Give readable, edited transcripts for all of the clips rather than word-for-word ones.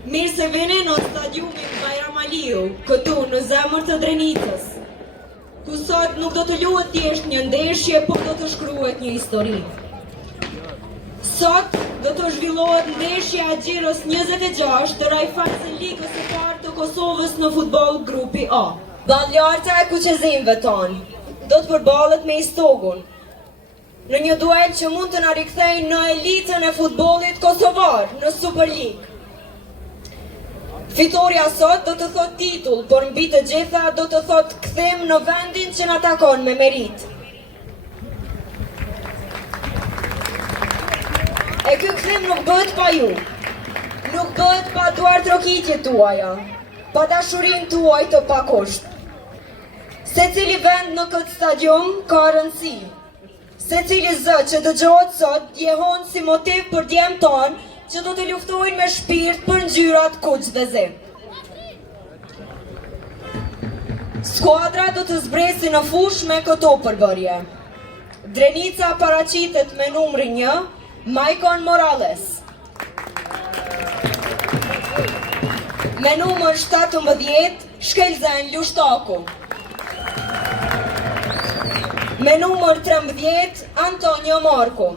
Mirë se vini në stadiumin Bajram Aliu, këtu në zemër të Drenicës, ku sot nuk do të luhet thjesht një ndeshje, por do të shkruhet një histori. Sot do të zhvillohet ndeshja e Xhiros 26 të Raiffeisen Ligës së parë të Kosovës në futboll grupi A. Balljarta e kuqezimve tonë do të përballet me Istogun në një duel që mund të na rikthejë në elitën e futbollit kosovar në Super League. Fitoria sot do të thot titull, por mbi të gjitha do të thot kthim në vendin që na takon me merit. E ky kthim nuk bëhet pa ju, nuk bëhet pa duartrokitjet tuaja, pa dashurinë tuaj të pakusht. Secili vend në këtë stadium ka rëndësi. Secili zë që dëgjohet sot jehon si motiv për djemt tonë që do të luftojnë me shpirt për ngjyrat kuq dhe zi. Skuadra do të zbresi në fush me këto përbërje. Drenica paraqitet me numrin 1, Maicon Morales. Me numër 17, Shkelzen Lushtaku. Me numër 13, Antonio Marku.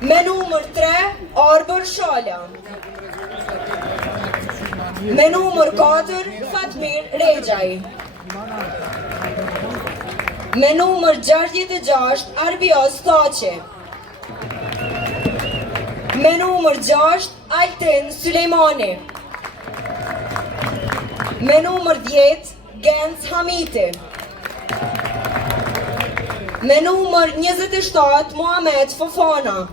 Me numër 3, Arbër Shala. Me numër 4, Fatmir Rexhaj. Me numër 66, Arbios Thaçi. Me numër 6, Altin Sulejmani. Me numër 10, Genc Hamiti. Me numër 27, Muhamet Fofana.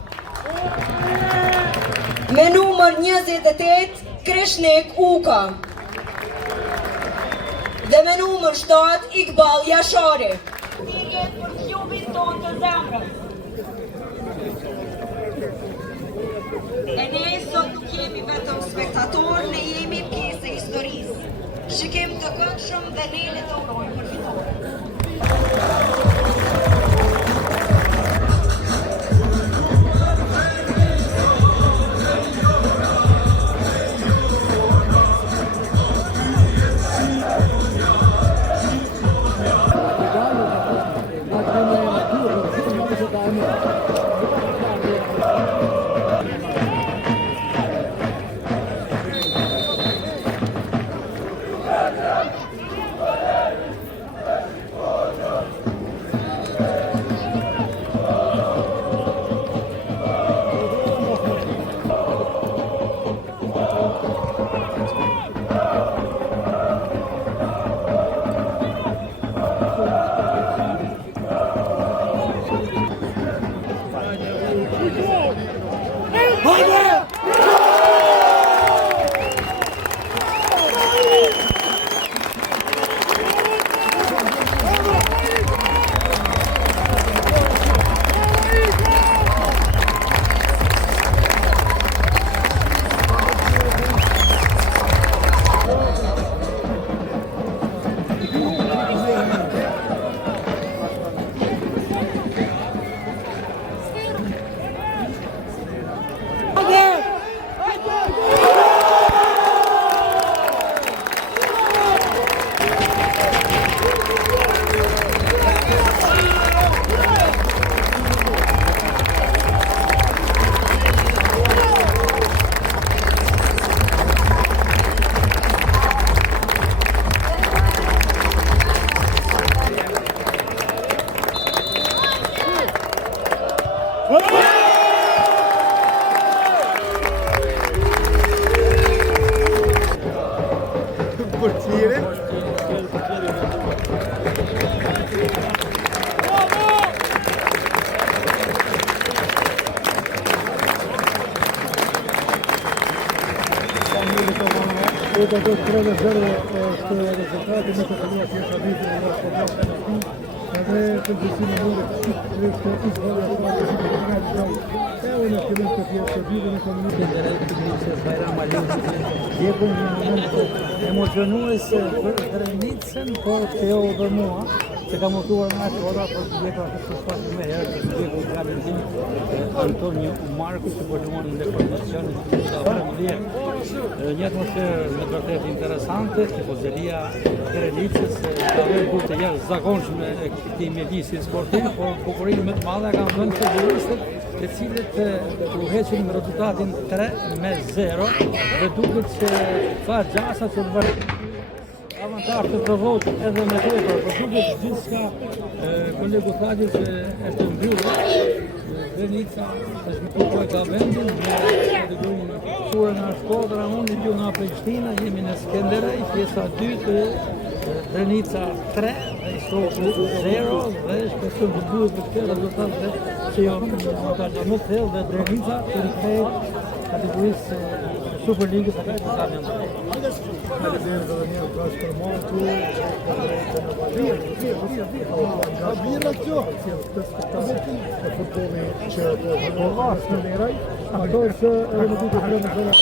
Me numër 28, Krishnik Uka. Dhe me numër 7, Iqbal Jashari. Mirjet për klubin tonë të zemrës. E ne sot nuk jemi vetëm spektator, ne jemi pjesë e historisë. Shikim të këndshëm dhe ne le të urojmë përfitore. Это тот 3-0 što je rezultati, mi to bilo sjeća biti na podnošenju. Kada je končesina bude što izgleda evo na kilometar je bilo na komunikacije Bajram Aliu. Je një moment emocionuese për Drenicën, por kjo dhe mua, Se ka montuar nga shkoda, për të dheka të shpasë me herë, për të dheka u grabin tim, Antonio Marku, që po luan në deformacion, një atmosferë me vërtet interesante, tifozeria Drenicës, ka vërë bu të jashtë zakonshme e këti mjedisit sportiv, por bukurinë më të madhe kanë dhënë futbollistët, të cilët u heqin me rezultatin 3-0 dhe duket që fa gjasa që vërë avantar të provot edhe me tepër, por duket gjithçka kolegu Thadi që është mbyllur. Drenica është më ka vendin, në surën nga Shkodra, unë ju nga Prishtina, jemi në Skenderaj, pjesa 2, Drenica 3, dhe Soku 0, dhe shpeson të duhet për këtë rezultat dhe që jo në avantajë më thellë dhe Drenica të rikthehet kategorisë Superligës atë që ka vendosur. Faleminderit edhe një herë për montu. Vira kjo. Këtë spektakël e futbollit që po vas në Deraj, ato që edhe nuk duhet të lëmë zona.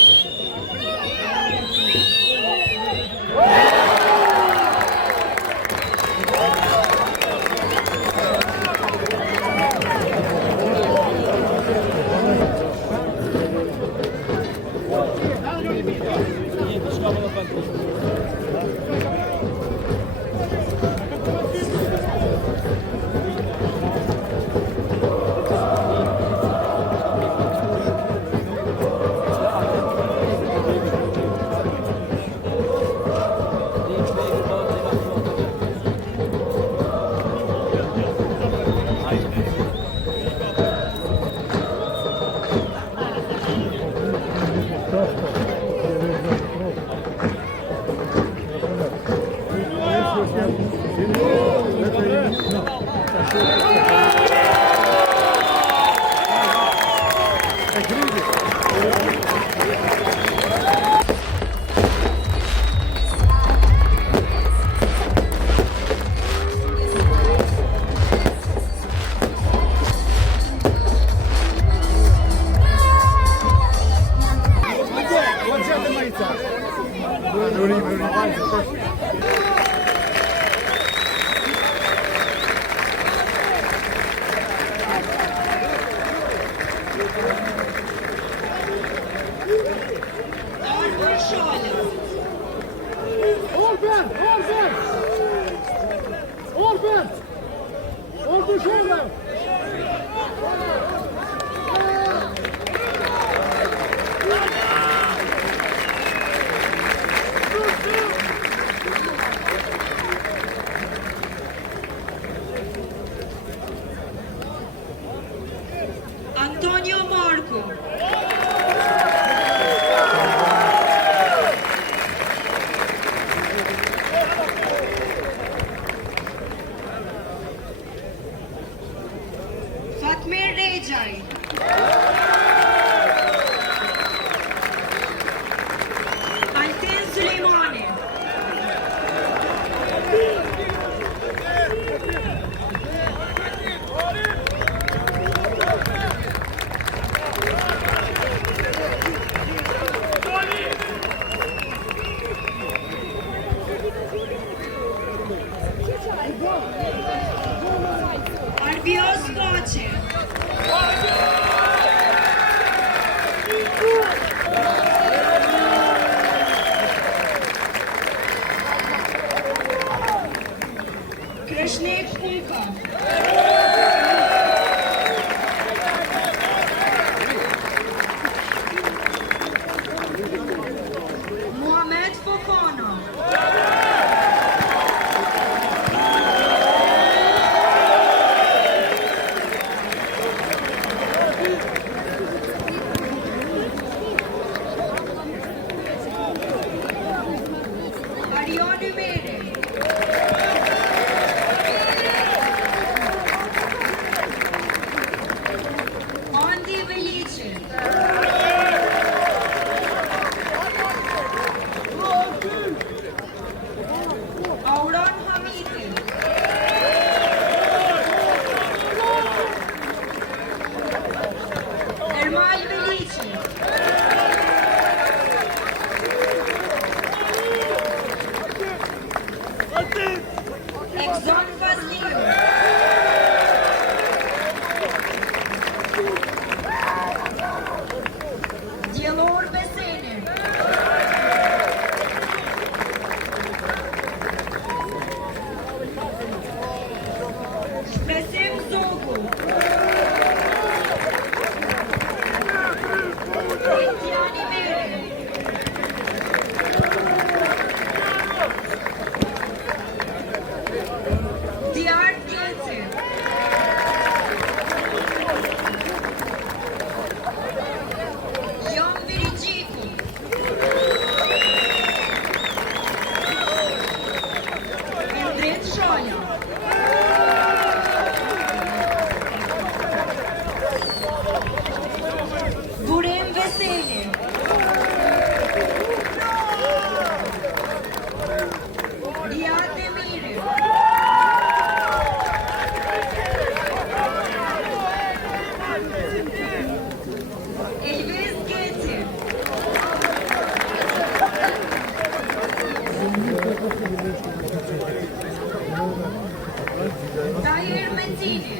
Antonio Marku. Diellor Beseni. Shpresim Zogu. Etiani Meri. Diart Geci. Jon Virigjiku. Endret Shonja. Burim Veseli. Riyad Demiri. Elvis Geci. Tahir Mencini.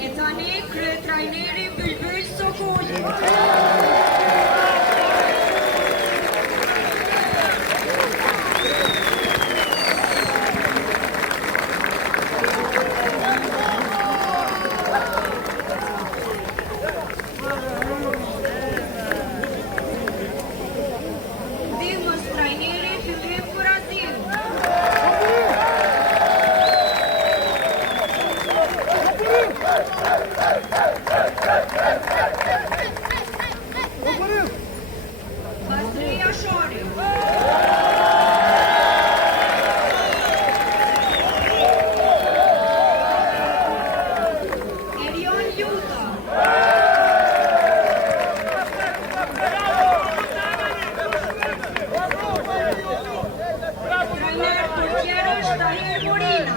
E tani kryetrajneri Bylbyl Sokoli. Ndihmës trajneri Filip Kurazin. Basri Ashori. Erion Luta. Trajner portierësh Tahir Morina.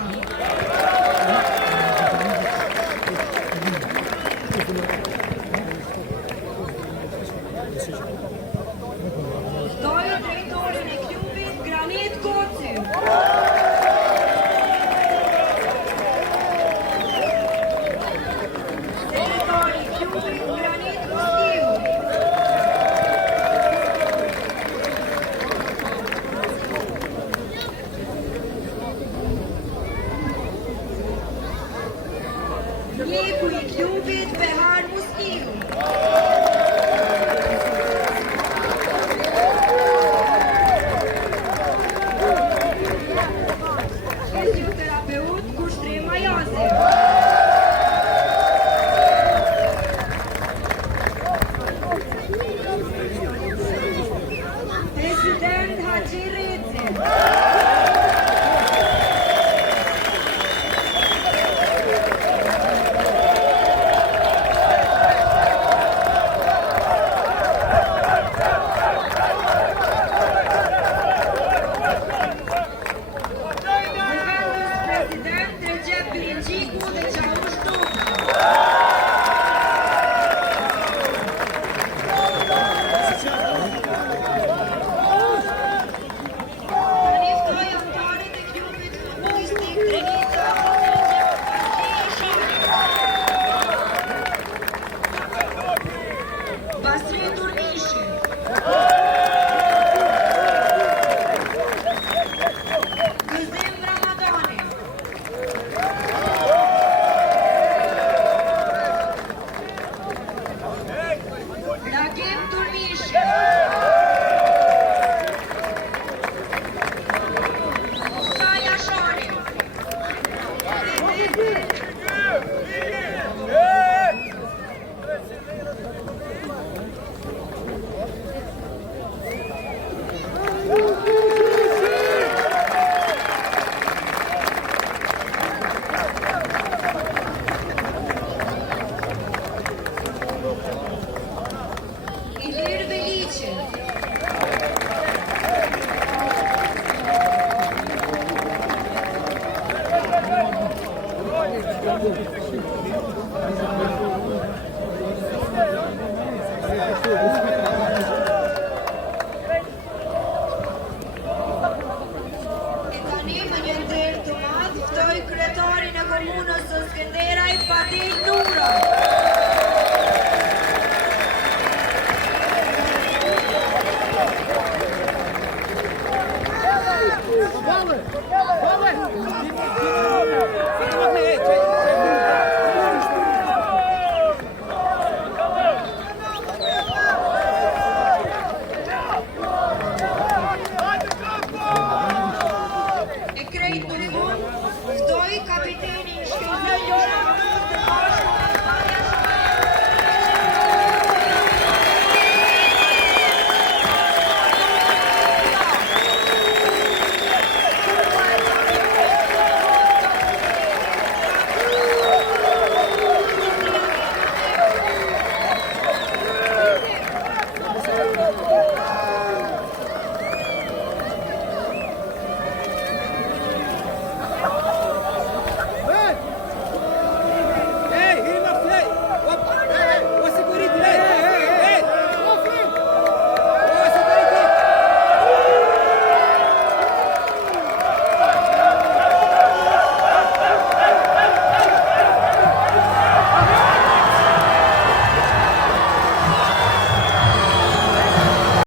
Ftoi drejtorin e klubit Granit Goci. Sekretari i klubit Granit Musliu. Mjeku i klubit Behar Musliu. Fizioterapeut Kushtrim Majazi. President Haxhi Reci.